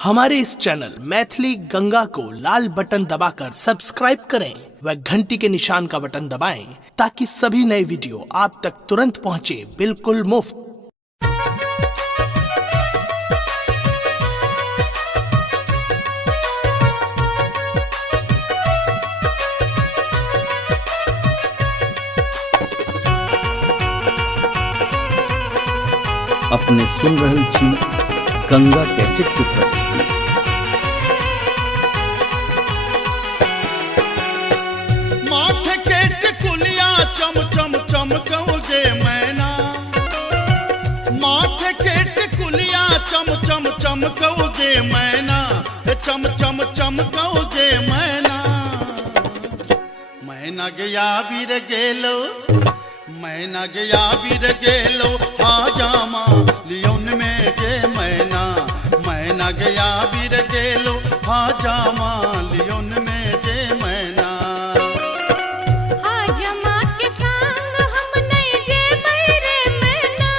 हमारे इस चैनल मैथिली गंगा को लाल बटन दबाकर सब्सक्राइब करें व घंटी के निशान का बटन दबाएं ताकि सभी नए वीडियो आप तक तुरंत पहुंचे बिल्कुल मुफ्त। अपने सुन रहल छी गंगा कैसेट की प्रस्तुति। माथे के टिकुलिया चम चम चमकौगे मैना, माथे के टिकुलिया चम चम चमकौगे मैना, चम चम चमकौगे मैना। मैना गया बीर गेलो, मैना गया बीर गेलो हाजामा लियोन में गे मैना, मैना गया बीर गेलो हाजामा लियोन में गे मैना। हाजमा के संग हम नहीं जे बैरे मैना,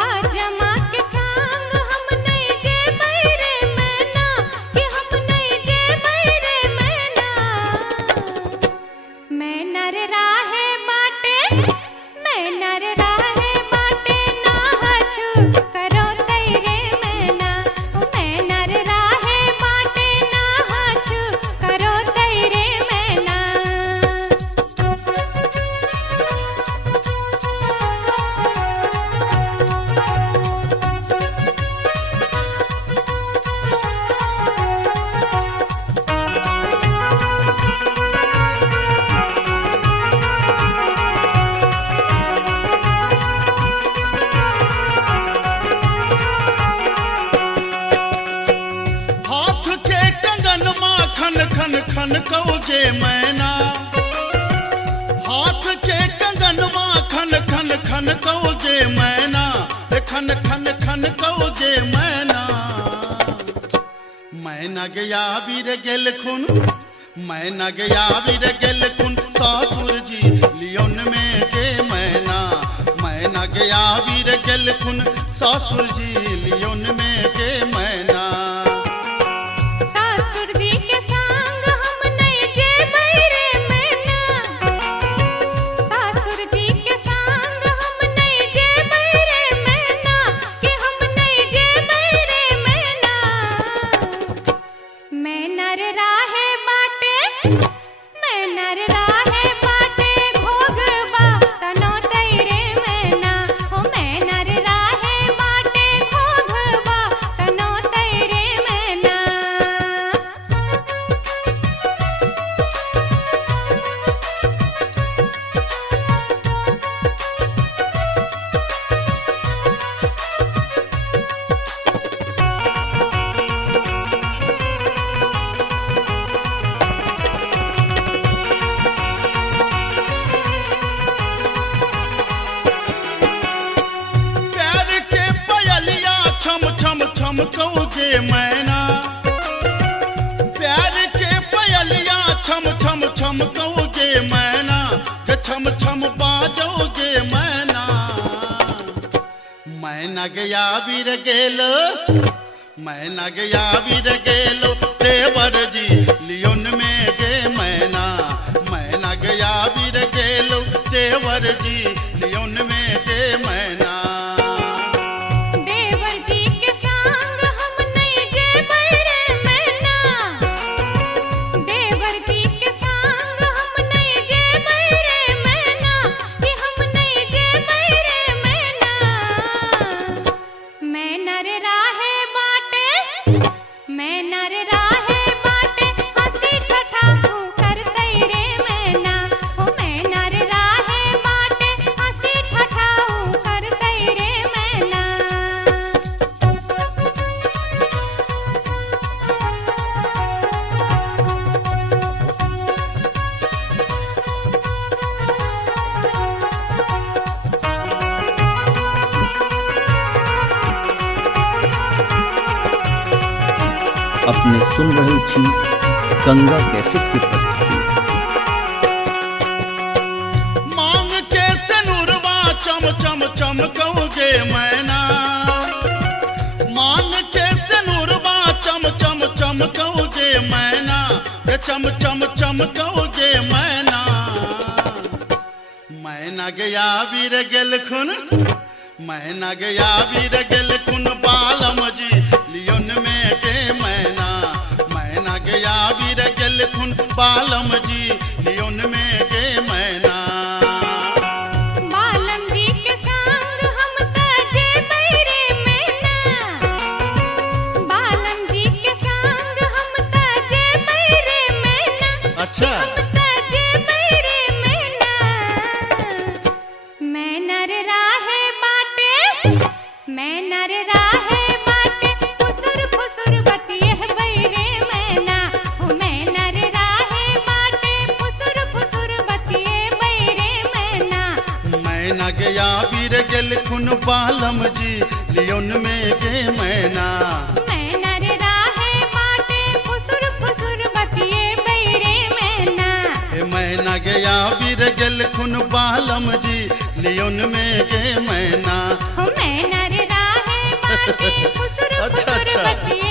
हाजमा के संग हम नहीं जे बैरे मैना, कि हम नहीं जे बैरे मैना। मैना रे राहे बाटे, मैना रे राहे बाटे ना हछु करो तेरे मैना, मैना रे राहे बाटे ना हछु करो तेरे मैना। हाथ के कंगन खन खन खन कौगे मैना, हाथ के कंगन खन खन खन कौगे मैना, खन खन खन कौगे मैना। मैना गया बीर गेल खुन, मैना गया बीर गेल खुन सासुर जी लियोन में गे मैना, मैना गया बीर गेल खुन सासुर जी लियोन में गे मैना। सासुर जी के संग हम नहीं जे बैरे मैना, सासुर जी के संग हम नहीं जे बैरे मैना, कि हम नहीं जे बैरे मैना। मैना रे राहे बाटे, मैना रे राहे बाटे घोगबा तनो तेरे मैना, हो मैना रे राहे बाटे घोगबा तनो तेरे मैना। प्यार के पयलिया छम छम छम कौगे मैना, प्यार के पयलिया छम छम छम कौगे मैना, के छम छम बाजोगे मैना। मैना गया बीर गेलो, मैना गया बीर गेलो देवर जी लियोन में गे मैना, मैना गया बीर गेलो देवर जी लियोन में गे मैना। देवर जी के संग हम नहीं जे बैरे मैना, देवर जी के संग हम नहीं जे बैरे मैना, कि हम नहीं जे बैरे मैना। मैना रे राहे बाटे, मैना रे राहे बाटे हंसी ठठाहू कर तेरे मैना, हो मैना रे राहे बाटे हंसी ठठाहू कर तेरे मैना। अपने सुन रहल छी गंगा कैसेट की प्रस्तुति। मांग के सनुरवा चम चम चम कौगे मैना, मांग के सनु चमकौगे मैना, के चम चम चमकौगे मैना। मैना गया वीर गेल खुन, मैना गया वीर गेल खुन बालम जी लियोन में गे मैना। मैना गया वीर गेल खुन बालम जी लियोन में गे मैना। बालम जी के संग हम तजे बैरे मैना, बालम जी के संग हम तजे बैरे मैना। अच्छा हम तजे बैरे मैना, मैना रे राहे बाटे, मैना रे राहे बाटे फुसुर फुसुर बतिये बैरे मैना। हो मैना रे राहे बाटे फुसुर फुसुर बतिये बैरे मैना। मैना गया वीर गेल खुन बालम जी लियोन में गे मैना। मैना रे राहे बाटे फुसुर फुसुर बतिये बैरे मैना। ए मैना गया वीर गेल खुन बालम जी लियोन में गे मैना। हो मैना रे राहे बाटे फुसुर अच्छा, फुसुर अच्छा। बतिये